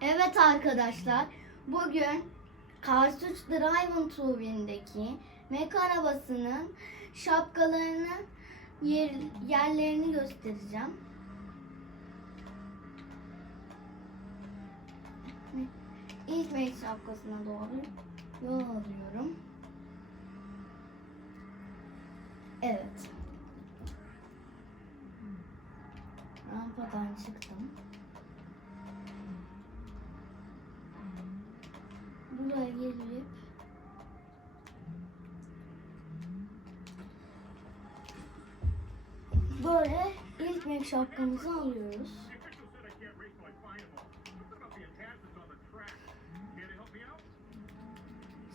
Evet arkadaşlar, bugün Karsuç Drive Turbin'deki mek arabasının şapkalarının yer, yerlerini göstereceğim. İlk mek şapkasına doğru yol alıyorum. Evet. Rampadan çıktım. Gelip böyle ilk mek şapkamızı alıyoruz.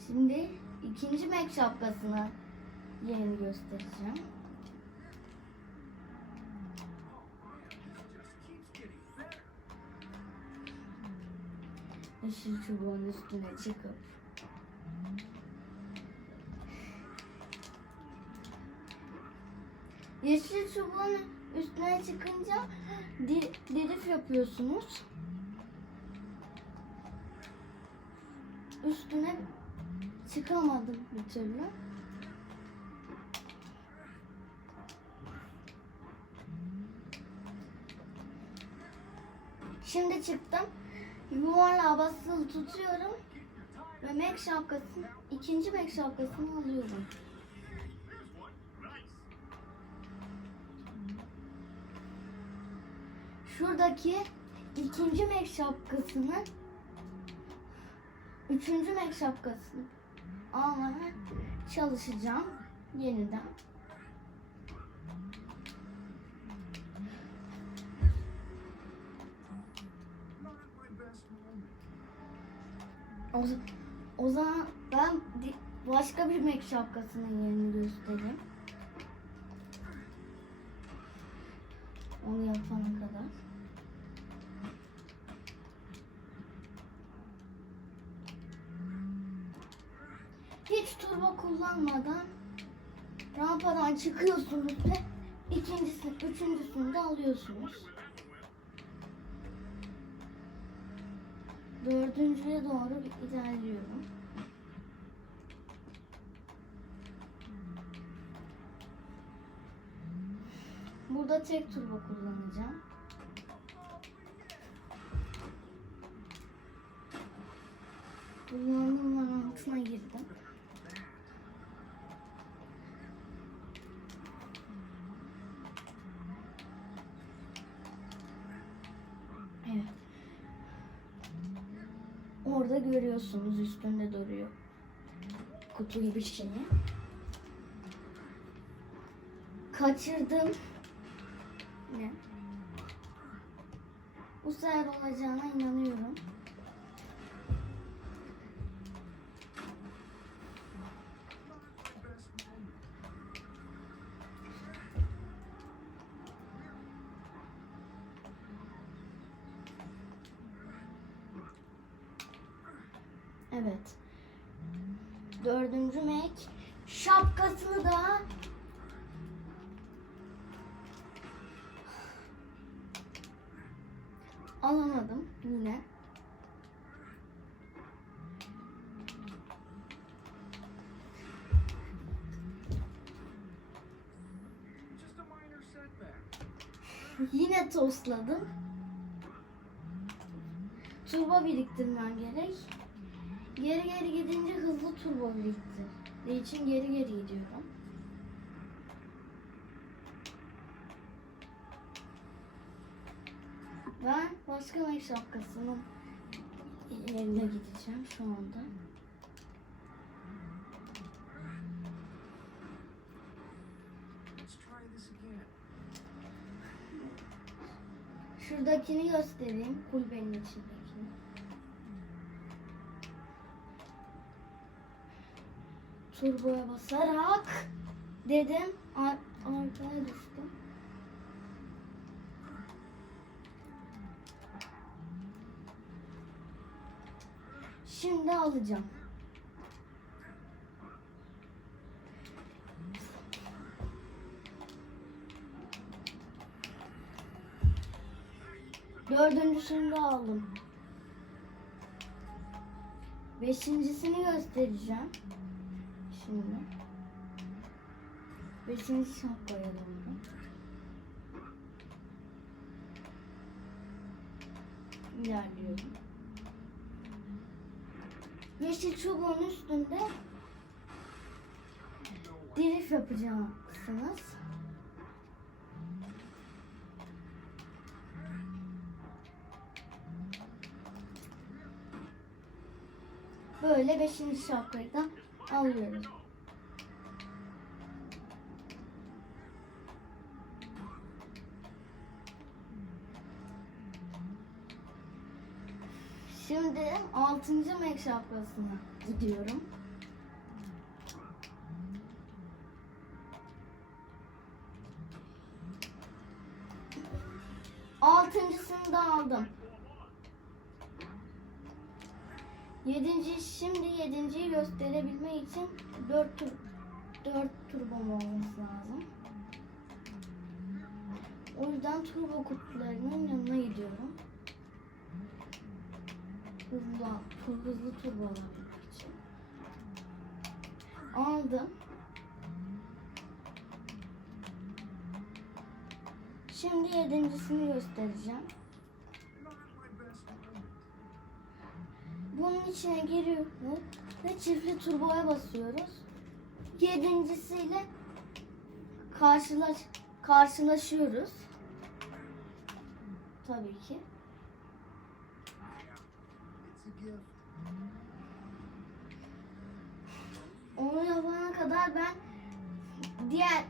Şimdi ikinci mek şapkasını yerini göstereceğim. Yeşil çubuğun üstüne çıkıp Yeşil çubuğun üstüne çıkınca di- drift yapıyorsunuz. Üstüne çıkamadım bir türlü. Şimdi çıktım. Yuvarlağa basılı tutuyorum. Ve mek şapkasını, ikinci mek şapkasını alıyorum. Şuradaki ikinci mek şapkasını üçüncü mek şapkasını almaya çalışacağım yeniden. O, o zaman ben başka bir mek şapkasının yerini göstereyim. Onu yapana kadar. Hiç turbo kullanmadan rampadan çıkıyorsunuz ve ikincisini, üçüncüsünü de alıyorsunuz. Dördüncüye doğru ilerliyorum. Burada tek turbo kullanacağım. Kullandığımın altına girdim. Evet. Orada görüyorsunuz üstünde duruyor. Kutu gibi şeyi. Kaçırdım. Ne? Bu sefer olacağına inanıyorum. Evet. Dördüncü mek. Şapkasını da alamadım yine. Yine tosladım. Turbo biriktirmem gerek. Geri geri gidince hızlı turbo biriktirdiği için geri geri gidiyorum. Ben başka bir şapkasının yerine gideceğim şu anda. Şuradakini göstereyim. Kulübenin içindekini. Turboya basarak dedim. Ar arkaya düştüm. Şimdi alacağım. Dördüncüsünü de aldım. Beşincisini göstereceğim. Şimdi. Beşinci şapkaya doğru. İlerliyorum. Yeşil çubuğun üstünde drift yapacaksınız. Böyle beşinci şapkayı da alıyoruz. Şimdi altıncı mek şapkasına gidiyorum. Altıncısını da aldım. Yedinci, şimdi yedinciyi gösterebilmek için dört tur, dört turbom olması lazım. O yüzden turbo kutularının yanına gidiyorum. Hızlı, hızlı turbo alabilmek için. Aldım. Şimdi yedincisini göstereceğim. Bunun içine giriyoruz ve çiftli turboya basıyoruz. Yedincisiyle karşılaş karşılaşıyoruz. Tabii ki. Gift. Onu yapana kadar ben diğer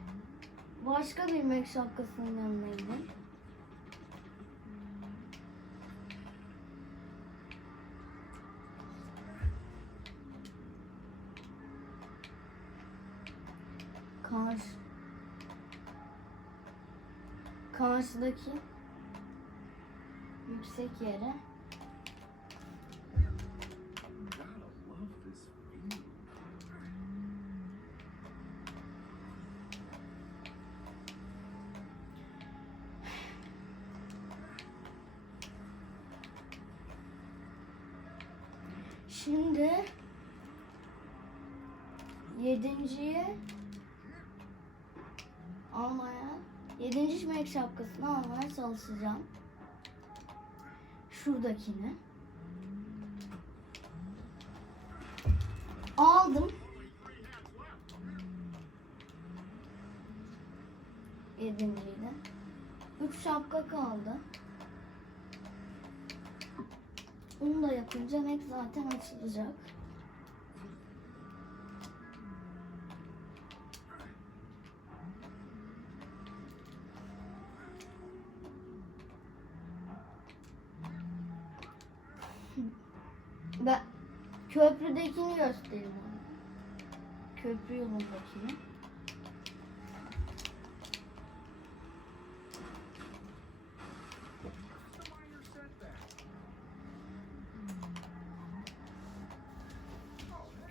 başka bir mek şapkasının yanına gideyim. Karşı karşıdaki yüksek yere Şimdi yedinciyi almaya, yedinci mek şapkasını almaya çalışacağım. Şuradakini. Aldım. Yedinciyi de. Üç şapka kaldı. Onu da yapınca mek zaten açılacak. Ben köprüdekini göstereyim. Köprü yolundakini.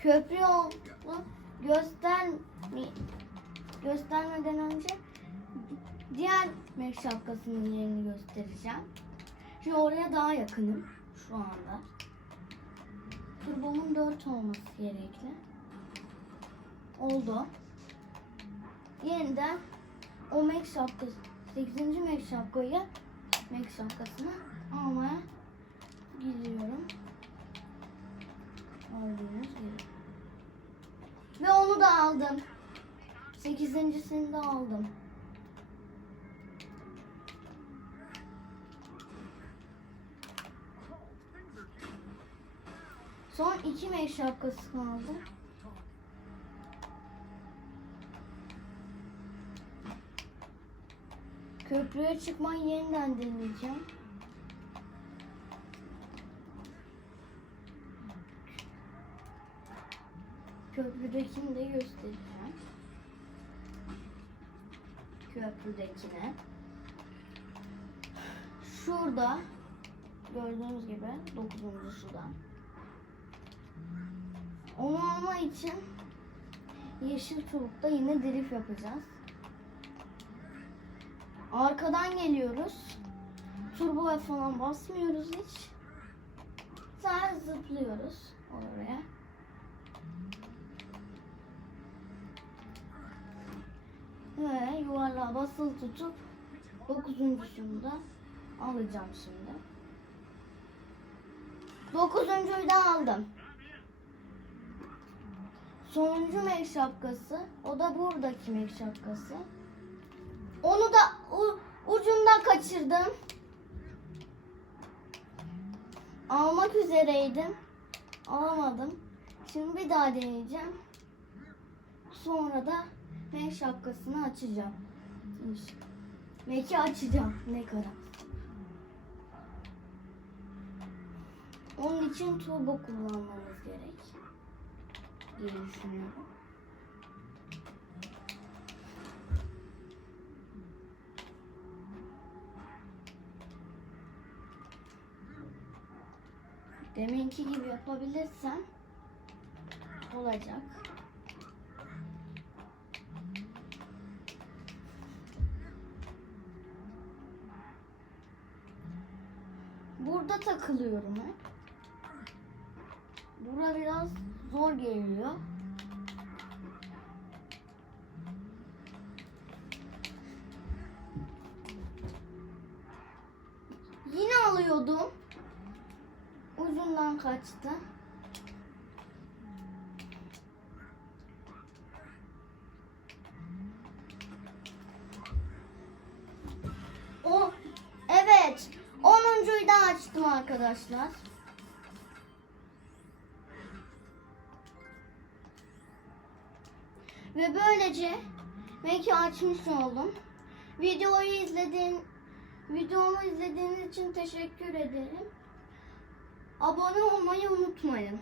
Köprü yolu göster göstermeden önce diğer mek şapkasının yerini göstereceğim. Şimdi oraya daha yakınım şu anda. Turbomun 4 olması gerekli. Oldu. Yeniden o mek şapkası 8. mek şapkayı mek şapkasını almaya gidiyorum. Gördüğünüz onu da aldım. Sekizincisini de aldım. Son iki mek şapkası kaldı. Köprüye çıkmayı yeniden deneyeceğim. Köprüdekini de göstereceğim. Köprüdekine. Şurada gördüğünüz gibi dokuzuncusu da. Onu alma için yeşil çubukta yine drift yapacağız. Arkadan geliyoruz. Turboya falan basmıyoruz hiç. Sadece zıplıyoruz oraya. Ve yuvarlağa basılı tutup dokuzuncusunu da alacağım şimdi. Dokuzuncuyu da aldım. Sonuncu mek şapkası. O da buradaki mek şapkası. Onu da u- ucundan kaçırdım. Almak üzereydim. Alamadım. Şimdi bir daha deneyeceğim. Sonra da mek şapkasını açacağım. Mek'i açacağım. Ne kadar. Onun için turbo kullanmamız gerek. Diye düşünüyorum. Deminki gibi yapabilirsem olacak. Takılıyorum hep. Bura biraz zor geliyor. Yine alıyordum. Uzundan kaçtı. Arkadaşlar. Ve böylece Mac'i açmış oldum. Videoyu izlediğin videomu izlediğiniz için teşekkür ederim. Abone olmayı unutmayın.